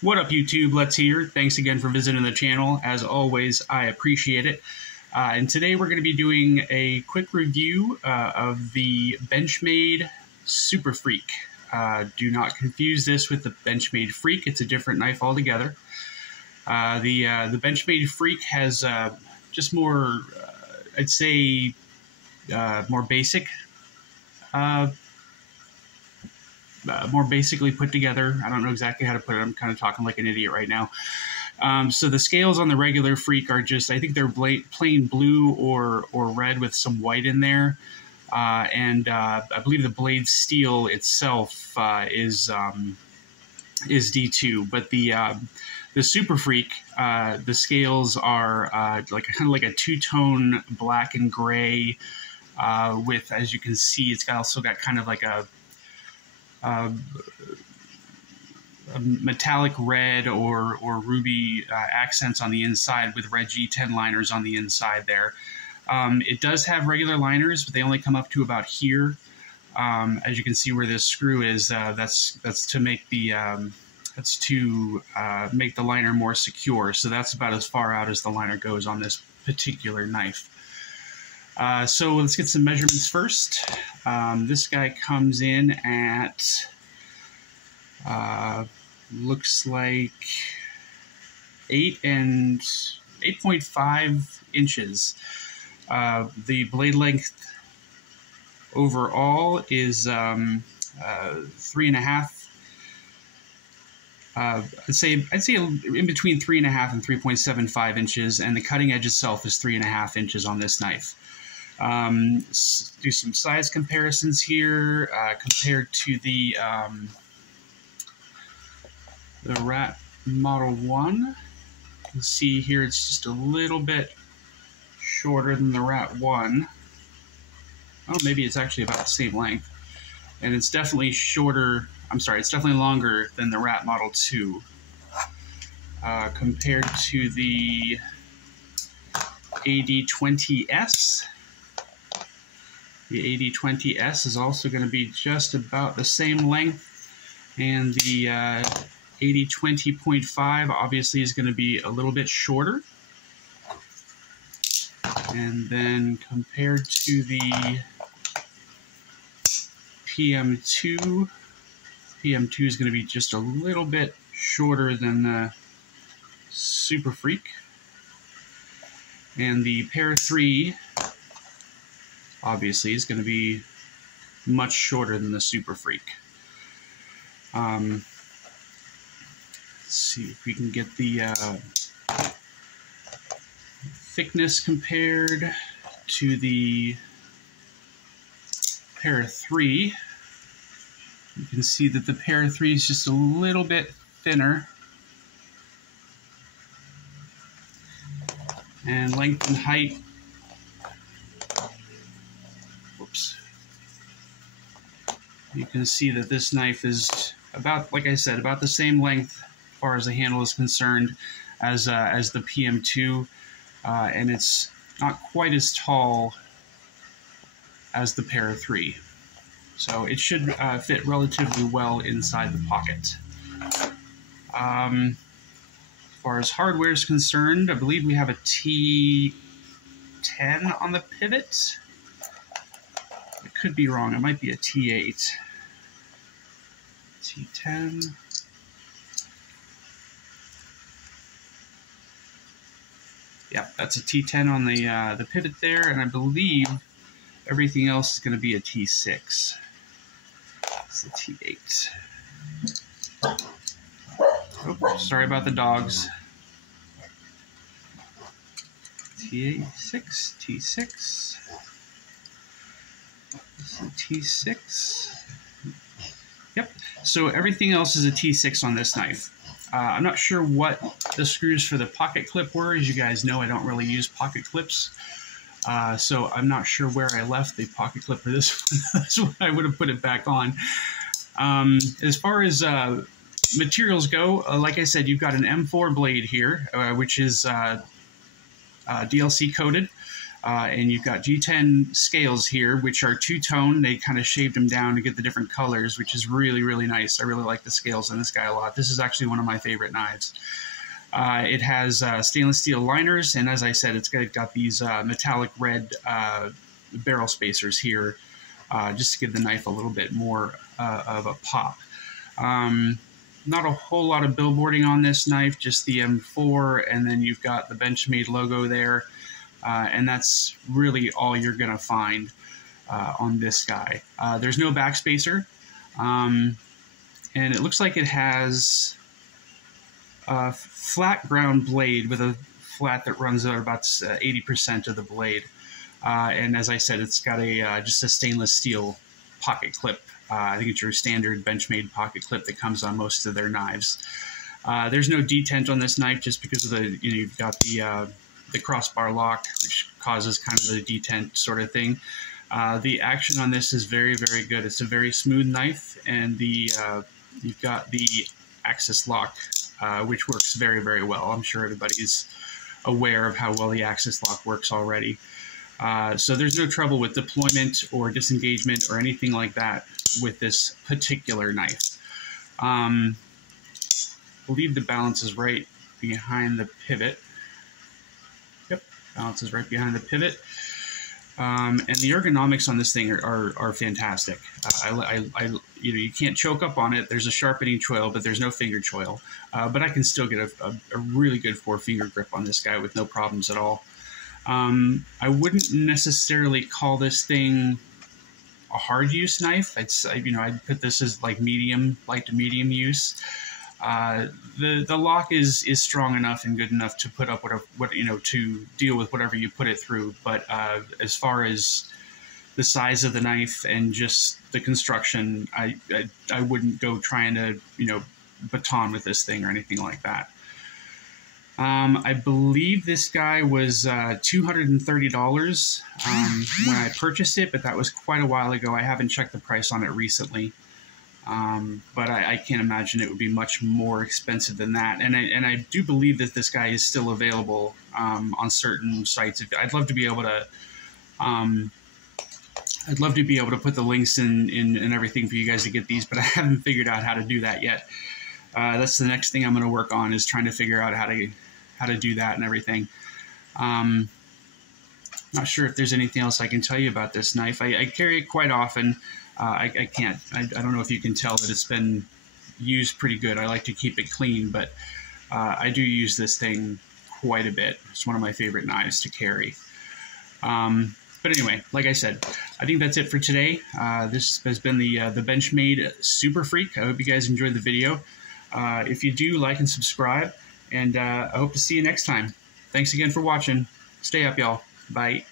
What up, YouTube? Let's here. Thanks again for visiting the channel. As always, I appreciate it. And today we're going to be doing a quick review of the BENCHMADE Superfreak. Do not confuse this with the BENCHMADE FREEK. It's a different knife altogether. The BENCHMADE FREEK has just more, I'd say, more basic. More basically put together. I don't know exactly how to put it. I'm kind of talking like an idiot right now. So the scales on the regular Freek are just, I think they're plain blue or red with some white in there. And I believe the blade steel itself is D2. But the Superfreak, the scales are kind of like a two-tone black and gray with, as you can see, it's also got kind of like a metallic red or ruby accents on the inside with red G10 liners on the inside there. It does have regular liners, but they only come up to about here. As you can see where this screw is, that's to make the make the liner more secure. So that's about as far out as the liner goes on this particular knife. So let's get some measurements first. This guy comes in at, looks like 8.5 inches. The blade length overall is 3.5. I'd say in between 3.5 and 3.75 inches, and the cutting edge itself is 3.5 inches on this knife. Do some size comparisons here compared to the Rat Model 1. You can see here it's just a little bit shorter than the Rat 1. Oh, maybe it's actually about the same length. And it's definitely shorter, I'm sorry, it's definitely longer than the Rat Model 2. Compared to the AD20S. The AD20S is also going to be just about the same length, and the AD20.5 obviously is going to be a little bit shorter. And then compared to the PM2, PM2 is going to be just a little bit shorter than the Superfreak. And the Pair 3 obviously is going to be much shorter than the Superfreak. Let's see if we can get the thickness compared to the Pair 3. You can see that the Pair 3 is just a little bit thinner. And length and height, whoops, you can see that this knife is about, like I said, about the same length as far as the handle is concerned as the PM2, and it's not quite as tall as the Pair 3. So it should fit relatively well inside the pocket. As far as hardware is concerned, I believe we have a T10 on the pivot. I could be wrong. It might be a T8. T10. Yeah, that's a T10 on the pivot there, and I believe everything else is going to be a T6. It's a T8. Oh, sorry about the dogs. T6, T6. This is a T6. Yep. So everything else is a T6 on this knife. I'm not sure what the screws for the pocket clip were. As you guys know, I don't really use pocket clips. So I'm not sure where I left the pocket clip for this one. That's why I would have put it back on. As far as materials go, like I said, you've got an M4 blade here, which is DLC coated. And you've got G10 scales here, which are two-tone. They kind of shaved them down to get the different colors, which is really, really nice. I really like the scales on this guy a lot. This is actually one of my favorite knives. It has stainless steel liners, and as I said, it's got these metallic red barrel spacers here, just to give the knife a little bit more of a pop. Not a whole lot of billboarding on this knife, just the M4, and then you've got the BENCHMADE logo there. And that's really all you're going to find on this guy. There's no backspacer, and it looks like it has a flat ground blade with a flat that runs out about 80% of the blade. And as I said, it's got a just a stainless steel pocket clip. I think it's your standard BENCHMADE pocket clip that comes on most of their knives. There's no detent on this knife just because of the, you've got the crossbar lock, which causes kind of the detent sort of thing. The action on this is very, very good. It's a very smooth knife, and you've got the axis lock, which works very, very well. I'm sure everybody's aware of how well the axis lock works already. So there's no trouble with deployment or disengagement or anything like that with this particular knife. I believe the balance is right behind the pivot. Balance is right behind the pivot, and the ergonomics on this thing are fantastic. You can't choke up on it. There's a sharpening choil, but there's no finger choil. But I can still get a really good 4-finger grip on this guy with no problems at all. I wouldn't necessarily call this thing a hard use knife. I'd put this as like light to medium use. The lock is strong enough and good enough to put up to deal with whatever you put it through. But as far as the size of the knife and just the construction, I wouldn't go trying to baton with this thing or anything like that. I believe this guy was $230 when I purchased it, but that was quite a while ago. I haven't checked the price on it recently. But I can't imagine it would be much more expensive than that. And I do believe that this guy is still available on certain sites. I'd love to be able to put the links in and everything for you guys to get these, but I haven't figured out how to do that yet. That's the next thing I'm going to work on, is trying to figure out how to do that and everything. Not sure if there's anything else I can tell you about this knife. I carry it quite often. I don't know if you can tell that it's been used pretty good. I like to keep it clean, but I do use this thing quite a bit. It's one of my favorite knives to carry. But anyway, like I said, I think that's it for today. This has been the BENCHMADE Superfreak. I hope you guys enjoyed the video. If you do, like and subscribe, and I hope to see you next time. Thanks again for watching. Stay up, y'all. Bye.